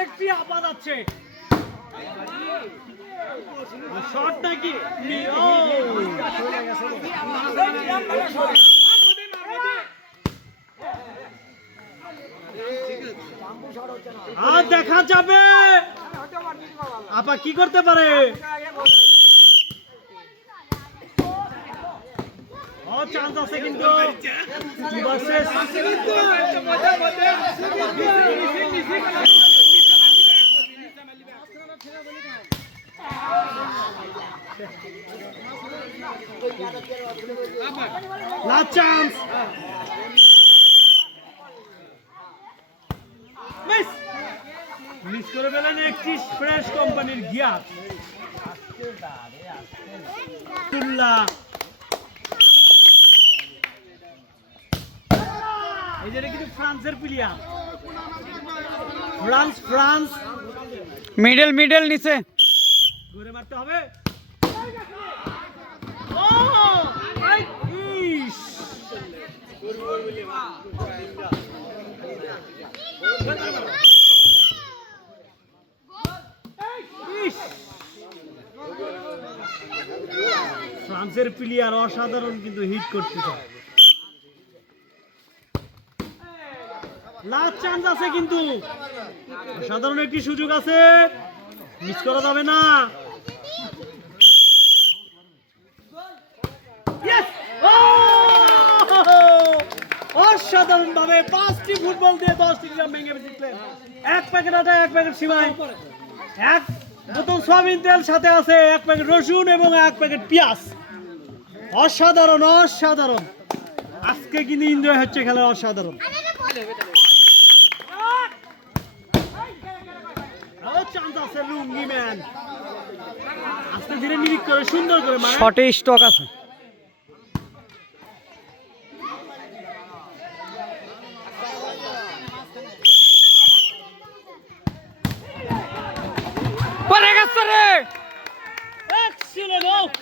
আরেকটি আপাত আছে শট নাকি আর দেখা যাবে আপা কি করতে পারে চান্স আছে কিন্তু লাস্ট চান্স মিস করে ফেলেন একটি ফ্রেশ কোম্পানির গিয়ার এই যে কিন্তু ফ্রান্সের প্লেয়ার ফ্রান্স মিডল নিচে ঘুরে মারতে হবে ফ্রান্সের প্লেয়ার অসাধারণ কিন্তু হিট করতেছে লাস্ট চান্স আছে কিন্তু অসাধারণ একটি সুযোগ আছে মিস করা যাবে না অসাধারণ ভাবে 5টি ফুটবল দিয়ে 10টি গ্রাম ভেঙে জিতলেন এক প্যাকেট আটা এক প্যাকেট সিমাই এক বোতল সয়াবিন তেল সাথে আছে এক প্যাকেট রসুন এবং এক প্যাকেট পেঁয়াজ অসাধারণ আজকে কিন্তু এনজয় হচ্ছে খেলা অসাধারণ চান্স আছে লুঙ্গি ম্যান আস্তে ধীরে নিরিখ করে সুন্দর করে শটে স্টক আছে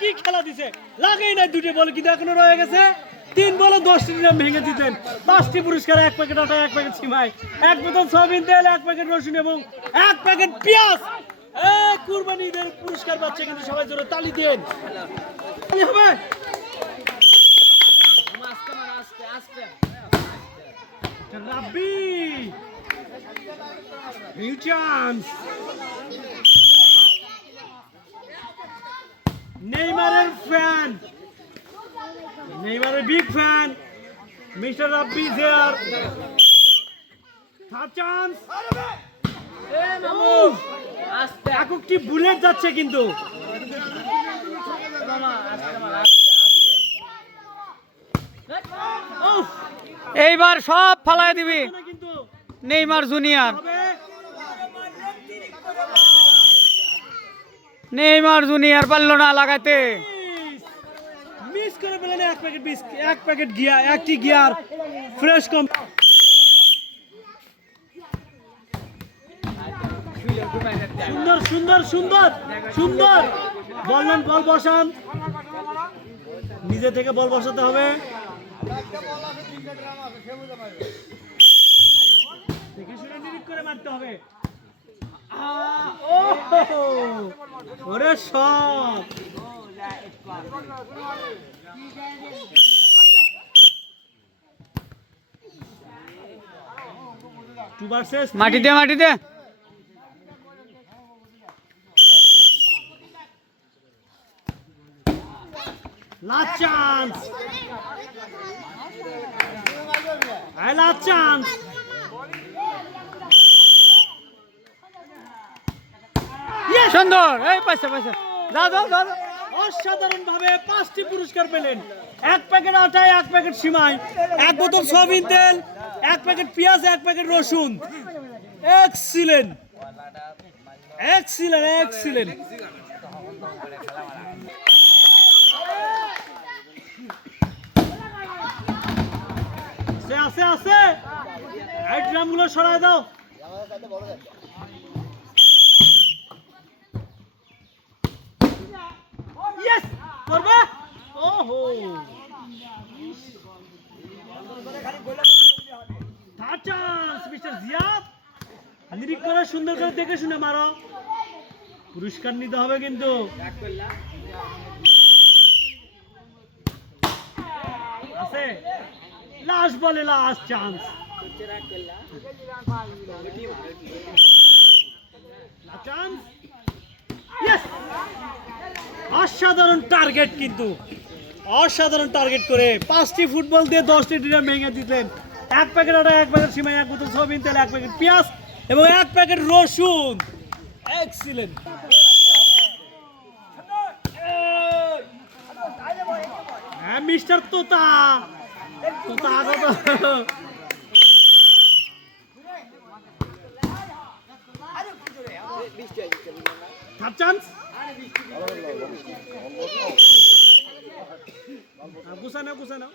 কি খেলা দিছে লাগেই না দুটো বল কিন্তু এখনো রয়ে গেছে 3 বলে 10টি রান ভেঙে দিতেন 5টি পুরস্কার এক প্যাকেট আটা এক প্যাকেট সিমাই এক বোতল সয়াবিন তেল এক প্যাকেট রসুন এবং এক প্যাকেট পেঁয়াজ কুরবানি ঈদের পুরস্কার পাচ্ছে কিন্তু সবাই জোরে তালি দেন কি হবে রাব্বি নিউ চান্স নেইমারের big fan mister Rabbi here third chance একটি বুলেট যাচ্ছে কিন্তু এইবার সব ফালায় দিবি নেইমার জুনিয়র পারল না লাগাইতে মিস করে ফেলেন এক প্যাকেট গিয়ার একটি গিয়ার ফ্রেশ কম সুন্দর বল বসান নিজে থেকে বল বসাতে হবে দেখে শুনে নিরিখ করে মারতে হবে ওরে সব মাটিতে last chance last chance সুন্দর এই পাশে যাও অসাধারণ ভাবে 5টি পুরস্কার পেলেন এক প্যাকেট আটা এক প্যাকেট সিমাই এক বোতল সয়াবিন তেল এক প্যাকেট পেঁয়াজ এক প্যাকেট রসুন এক্সিলেন্ট আছে এই ড্রামগুলো সরায় দাও ইয়েস করবে ওহো থার্ড চান্স মিস্টার জিয়াদ নিরিখ করে সুন্দর করে দেখে শুনে মারো, পুরস্কার নিতে হবে কিন্তু। আছে লাস্ট বলে লাস্ট চান্স, চান্স, ইয়েস, অসাধারণ টার্গেট কিন্তু, অসাধারণ টার্গেট করে 5টি ফুটবল দিয়ে 10টি ডিরাম ভেঙে দিলেন। 1 প্যাকেট আটা, 1 প্যাকেট সিমাই, 1 বোতল সয়াবিন তেল, 1 প্যাকেট পেঁয়াজ এবং 1 প্যাকেট রসুন। এক্সিলেন্ট। হ্যাঁ মিস্টার তোতা, তোতা আগত। হাফ চান্স, গুছানো গুছানো।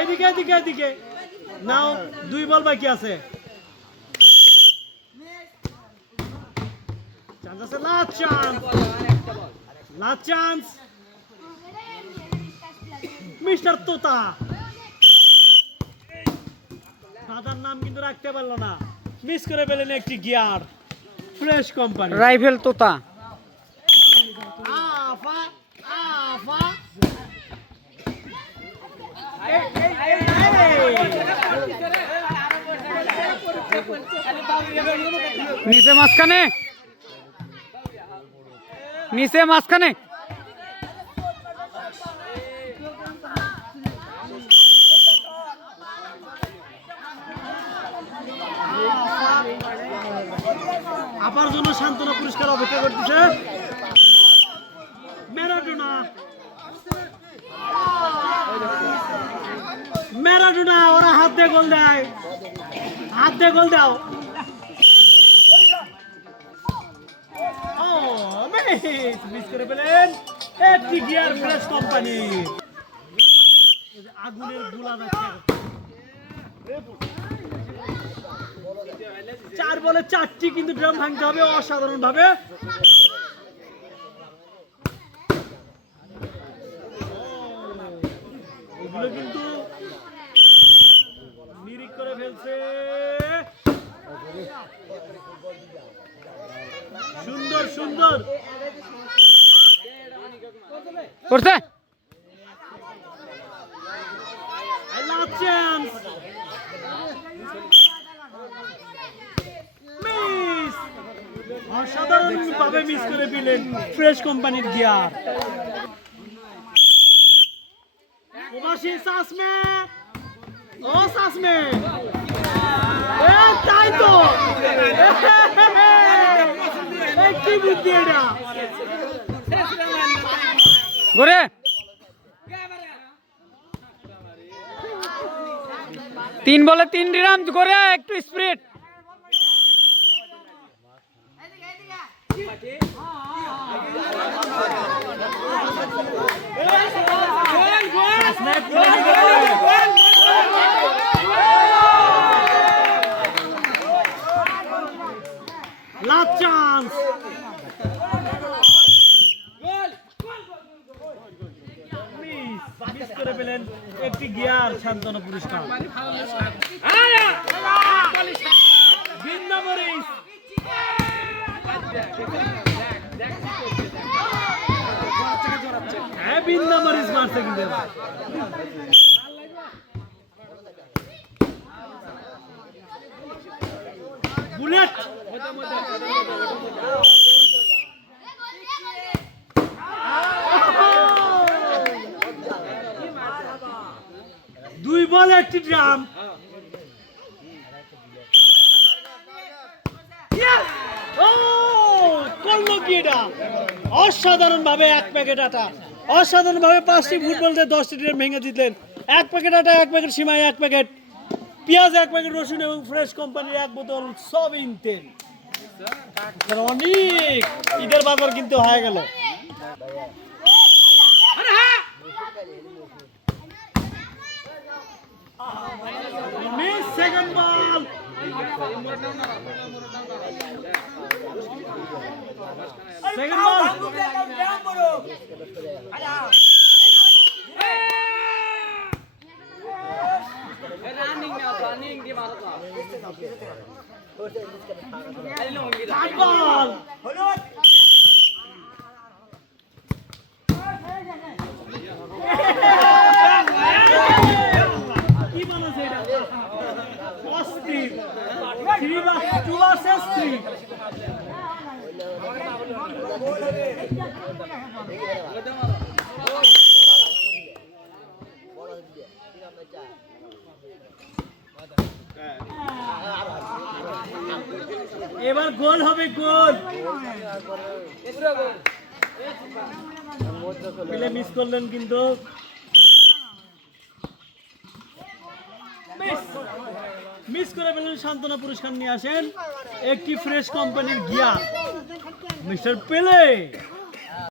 এদিকে এদিকে এদিকে নাও, 2 বল বাকি আছে। চান্স আছে, last chance, last chance, mister Tota. দাদার নাম কিন্তু রাখতে পারলো না, মিস করে পেলেন একটি গিয়ার। ফ্রেশ কোম্পানি রাইফেল তোতা। আফা আফা নিচে মাঝখানে, নিচে মাঝখানে। আপার জন্য সান্ত্বনা পুরস্কার অপেক্ষা করতেছে ম্যারাডোনা। ম্যারাডোনা, ওরা হাত দিয়ে গোল দেয়, হাত দিয়ে গোল দাও। ও মিস করে পেলেন একটি গিয়ার। Fresh company. আগুনের গোলা যাচ্ছে, 4 বলে 4টি কিন্তু ড্রাম ভাঙতে হবে অসাধারণ ভাবে। এগুলো কিন্তু নিরিখ করে ফেলছে, সুন্দর সুন্দর করছে। লাস্ট চান্স, মিস, অসাধারণ ভাবে মিস করে দিলেন ফ্রেশ কোম্পানির গিয়ার। প্রবাসী সাসমে, ও সাসমে, তাই তো কি বুদ্ধি এটা। ঘুরে 3 বলে 3 ডিরাম করে একটু স্পিড। লাস্ট চান্স, মিস করে পেলেন একটি গিয়ার। সান্ত্বনা পুরস্কার ভিন্ন মরিস। হ্যাঁ ভিন্ন মরিস মারছে কিন্তু বুলেট। 2 বল 1টি ড্রাম। করলো কি এটা? অসাধারণ ভাবে 1 প্যাকেট আটা, অসাধারণ ভাবে 5টি ফুটবল দিয়ে 10টি ড্রাম ভেঙে দিলেন। 1 প্যাকেট আটা, 1 প্যাকেট সিমাই, 1 প্যাকেট পেঁয়াজ, 1 প্যাকেট রসুন এবং ফ্রেশ কোম্পানির 1 বোতল সয়াবিন তেল। অনেক ঈদের বাজার কিন্তু হয়ে গেল। Miss second ball, second ball, বল কি বানাচ্ছে এটা অস্থির 2 ভার্সেস 3 এবার গোল হবে গোল মিস করলেন কিন্তু মিস করে ফেলেন সান্ত্বনা পুরস্কার নিয়ে আসেন একটি ফ্রেশ কোম্পানির গিয়ার মিস্টার পেলে